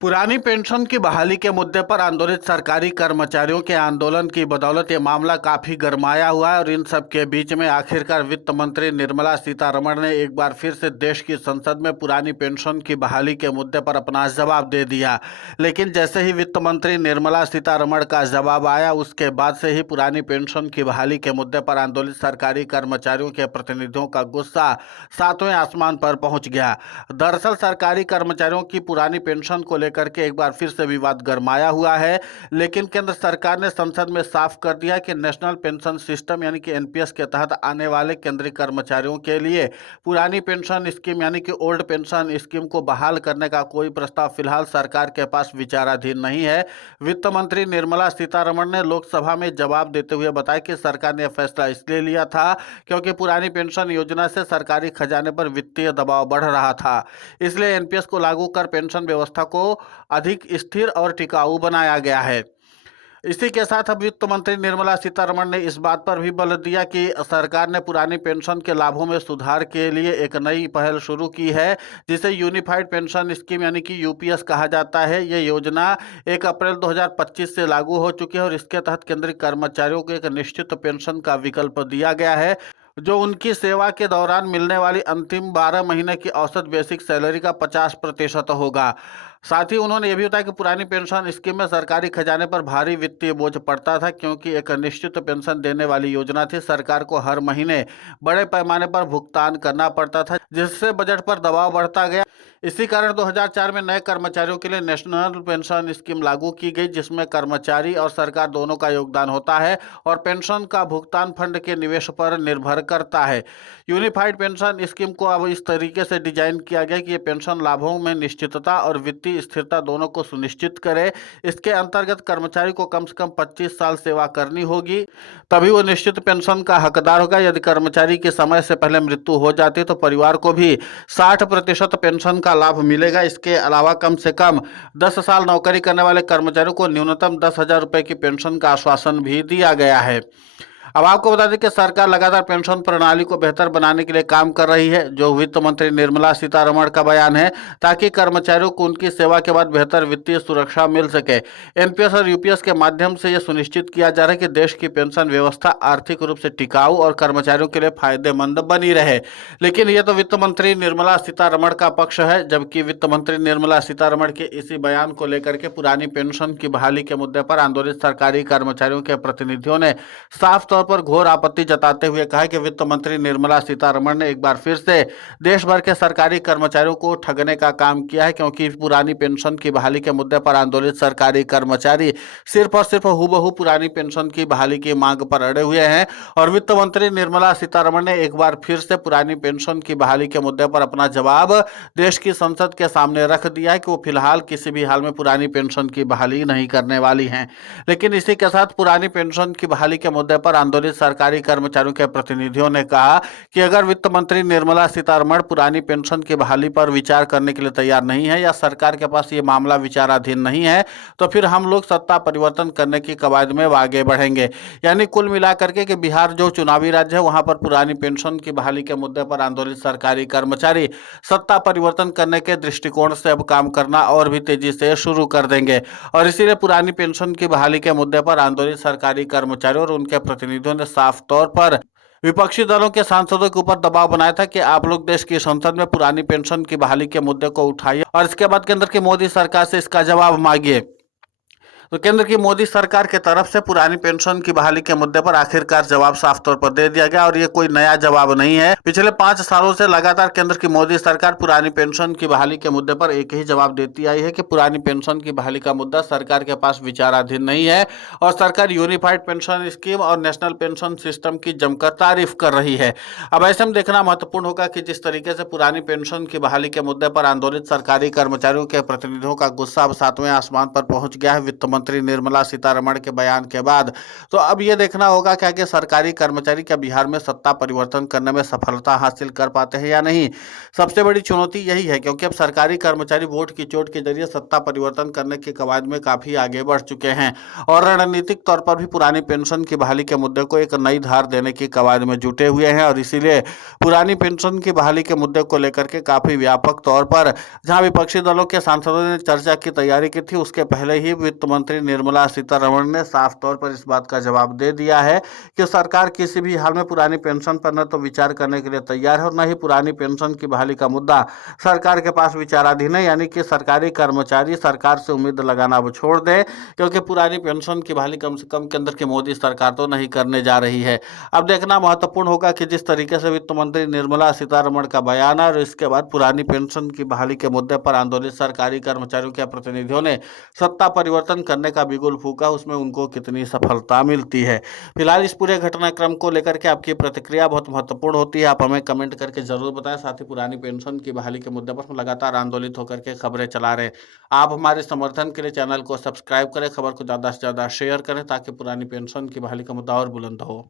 पुरानी पेंशन की बहाली के मुद्दे पर आंदोलित सरकारी कर्मचारियों के आंदोलन की बदौलत ये मामला काफी गरमाया हुआ है और इन सब के बीच में आखिरकार वित्त मंत्री निर्मला सीतारमण ने एक बार फिर से देश की संसद में पुरानी पेंशन की बहाली के मुद्दे पर अपना जवाब दे दिया। लेकिन जैसे ही वित्त मंत्री निर्मला सीतारमण का जवाब आया उसके बाद से ही पुरानी पेंशन की बहाली के मुद्दे पर आंदोलित सरकारी कर्मचारियों के प्रतिनिधियों का गुस्सा सातवें आसमान पर पहुंच गया। दरअसल सरकारी कर्मचारियों की पुरानी पेंशन को लेकर के एक बार फिर से विवाद गरमाया हुआ है। लेकिन केंद्र सरकार ने संसद में साफ कर दिया कि नेशनल पेंशन सिस्टम यानी कि एनपीएस के तहत आने वाले केंद्रीय कर्मचारियों के लिए पुरानी पेंशन स्कीम यानी कि ओल्ड पेंशन स्कीम को बहाल करने का कोई प्रस्ताव फिलहाल सरकार के पास विचाराधीन नहीं है। वित्त मंत्री निर्मला सीतारमण ने लोकसभा में जवाब देते हुए बताया कि सरकार ने यह फैसला इसलिए लिया था क्योंकि पुरानी पेंशन योजना से सरकारी खजाने पर वित्तीय दबाव बढ़ रहा था। इसलिए एनपीएस को लागू कर पेंशन व्यवस्था को अधिक स्थिर और टिकाऊ बनाया गया है। इसी के साथ अब वित्त मंत्री निर्मला सीतारमण ने इस बात पर भी बल दिया कि सरकार ने पुरानी पेंशन के लाभों में सुधार के लिए एक नई पहल शुरू की है जिसे यूनिफाइड पेंशन स्कीम यानी कि यूपीएस कहा जाता है। ये योजना 1 अप्रैल 2025 से लागू हो चुकी है और इसके तहत केंद्रीय कर्मचारियों को एक निश्चित पेंशन का विकल्प दिया गया है जो उनकी सेवा के दौरान मिलने वाली अंतिम 12 महीने की औसत बेसिक सैलरी का 50% होगा। साथ ही उन्होंने ये भी बताया कि पुरानी पेंशन स्कीम में सरकारी खजाने पर भारी वित्तीय बोझ पड़ता था क्योंकि एक निश्चित पेंशन देने वाली योजना थी। सरकार को हर महीने बड़े पैमाने पर भुगतान करना पड़ता था जिससे बजट पर दबाव बढ़ता गया। इसी कारण 2004 में नए कर्मचारियों के लिए नेशनल पेंशन स्कीम लागू की गई जिसमें कर्मचारी और सरकार दोनों का योगदान होता है और पेंशन का भुगतान फंड के निवेश पर निर्भर करता है। यूनिफाइड पेंशन स्कीम को अब इस तरीके से डिजाइन किया गया कि ये पेंशन लाभों में निश्चितता और वित्तीय स्थिरता दोनों को सुनिश्चित करे। इसके अंतर्गत कर्मचारी को कम से कम 25 साल सेवा करनी होगी तभी वो निश्चित पेंशन का हकदार होगा। यदि कर्मचारी की समय से पहले मृत्यु हो जाती तो परिवार को भी 60% पेंशन का लाभ मिलेगा। इसके अलावा कम से कम 10 साल नौकरी करने वाले कर्मचारियों को न्यूनतम 10,000 रुपये की पेंशन का आश्वासन भी दिया गया है। अब आपको बता दें कि सरकार लगातार पेंशन प्रणाली को बेहतर बनाने के लिए काम कर रही है जो वित्त मंत्री निर्मला सीतारमण का बयान है ताकि कर्मचारियों को उनकी सेवा के बाद बेहतर वित्तीय सुरक्षा मिल सके। एनपीएस और यूपीएस के माध्यम से यह सुनिश्चित किया जा रहा है कि देश की पेंशन व्यवस्था आर्थिक रूप से टिकाऊ और कर्मचारियों के लिए फायदेमंद बनी रहे। लेकिन यह तो वित्त मंत्री निर्मला सीतारमण का पक्ष है जबकि वित्त मंत्री निर्मला सीतारमण के इसी बयान को लेकर के पुरानी पेंशन की बहाली के मुद्दे पर आंदोलित सरकारी कर्मचारियों के प्रतिनिधियों ने साफ तौर पर घोर आपत्ति जताते हुए कहा कि वित्त मंत्री निर्मला सीतारमण ने एक बार फिर से देश भर के सरकारी कर्मचारियों को ठगने का काम किया है क्योंकि पुरानी पेंशन की बहाली के मुद्दे पर आंदोलित सरकारी कर्मचारी सिर्फ और सिर्फ हूबहू पुरानी पेंशन की बहाली की मांग पर अड़े हुए हैं। और वित्त मंत्री निर्मला सीतारमण ने एक बार फिर से पुरानी पेंशन की बहाली के मुद्दे पर अपना जवाब देश की संसद के सामने रख दिया है कि वो फिलहाल किसी भी हाल में पुरानी पेंशन की बहाली नहीं करने वाली हैं। लेकिन इसी के साथ पुरानी पेंशन की बहाली के मुद्दे पर आंदोलित सरकारी कर्मचारियों के प्रतिनिधियों ने कहा कि अगर वित्त मंत्री निर्मला सीतारमण पुरानी पेंशन की बहाली पर विचार करने के लिए तैयार नहीं है या सरकार के पास ये मामला विचाराधीन नहीं है तो फिर हम लोग सत्ता परिवर्तन करने की कवायद में आगे बढ़ेंगे। यानी कुल मिलाकर के कि बिहार जो चुनावी राज्य है वहां पर पुरानी पेंशन की बहाली के मुद्दे पर आंदोलित सरकारी कर्मचारी सत्ता परिवर्तन करने के दृष्टिकोण से अब काम करना और भी तेजी से शुरू कर देंगे। और इसीलिए पुरानी पेंशन की बहाली के मुद्दे पर आंदोलित सरकारी कर्मचारियों और उनके प्रतिनिधियों ने साफ तौर पर विपक्षी दलों के सांसदों के ऊपर दबाव बनाया था कि आप लोग देश की संसद में पुरानी पेंशन की बहाली के मुद्दे को उठाइए और इसके बाद केंद्र की मोदी सरकार से इसका जवाब मांगिए। तो केंद्र की मोदी सरकार के तरफ से पुरानी पेंशन की बहाली के मुद्दे पर आखिरकार जवाब साफ तौर पर दे दिया गया और ये कोई नया जवाब नहीं है। पिछले 5 सालों से लगातार केंद्र की मोदी सरकार पुरानी पेंशन की बहाली के मुद्दे पर एक ही जवाब देती आई है कि पुरानी पेंशन की बहाली का मुद्दा सरकार के पास विचाराधीन नहीं है और सरकार यूनिफाइड पेंशन स्कीम और नेशनल पेंशन सिस्टम की जमकर तारीफ कर रही है। अब ऐसे में देखना महत्वपूर्ण होगा कि जिस तरीके से पुरानी पेंशन की बहाली के मुद्दे पर आंदोलित सरकारी कर्मचारियों के प्रतिनिधियों का गुस्सा अब 7वें आसमान पर पहुंच गया है। वित्त मंत्री निर्मला सीतारमण के बयान के बाद। तो अब ये देखना होगा क्या कि सरकारी कर्मचारी क्या बिहार में सत्ता परिवर्तन करने में सफलता हासिल कर पाते हैं या नहीं। सबसे बड़ी चुनौती यही है, क्योंकि अब सरकारी कर्मचारी वोट की चोट के जरिए सत्ता परिवर्तन करने की कवायद में काफी आगे बढ़ चुके हैं और रणनीतिक तौर पर भी पुरानी पेंशन की बहाली के मुद्दे को एक नई धार देने की कवायद में जुटे हुए हैं। और इसीलिए पुरानी पेंशन की बहाली के मुद्दे को लेकर के काफी व्यापक तौर पर जहां विपक्षी दलों के सांसदों ने चर्चा की तैयारी की थी, उसके पहले ही वित्त मंत्री निर्मला सीतारमण ने साफ तौर पर इस बात का जवाब दे दिया है कि सरकार किसी भी हाल में पुरानी पेंशन पर न तो विचार करने के लिए तैयार है और न ही पुरानी पेंशन की बहाली का मुद्दा सरकार के पास विचाराधीन है। यानी कि सरकारी कर्मचारी सरकार से उम्मीद लगाना अब छोड़ दे, क्योंकि पुरानी पेंशन की बहाली कम से कम केंद्र की मोदी सरकार तो नहीं करने जा रही है। अब देखना महत्वपूर्ण होगा कि जिस तरीके से वित्त मंत्री निर्मला सीतारमण का बयान है और इसके बाद पुरानी पेंशन की बहाली के मुद्दे पर आंदोलित सरकारी कर्मचारियों के प्रतिनिधियों ने सत्ता परिवर्तन करने का बिगुल फूका, उसमें उनको कितनी सफलता मिलती है। फिलहाल इस पूरे घटनाक्रम को लेकर के आपकी प्रतिक्रिया बहुत महत्वपूर्ण होती है, आप हमें कमेंट करके जरूर बताएं। साथ ही पुरानी पेंशन की बहाली के मुद्दे पर हम लगातार आंदोलित होकर के खबरें चला रहे हैं। आप हमारे समर्थन के लिए चैनल को सब्सक्राइब करें, खबर को ज़्यादा से ज़्यादा शेयर करें ताकि पुरानी पेंशन की बहाली का मुद्दा और बुलंद हो।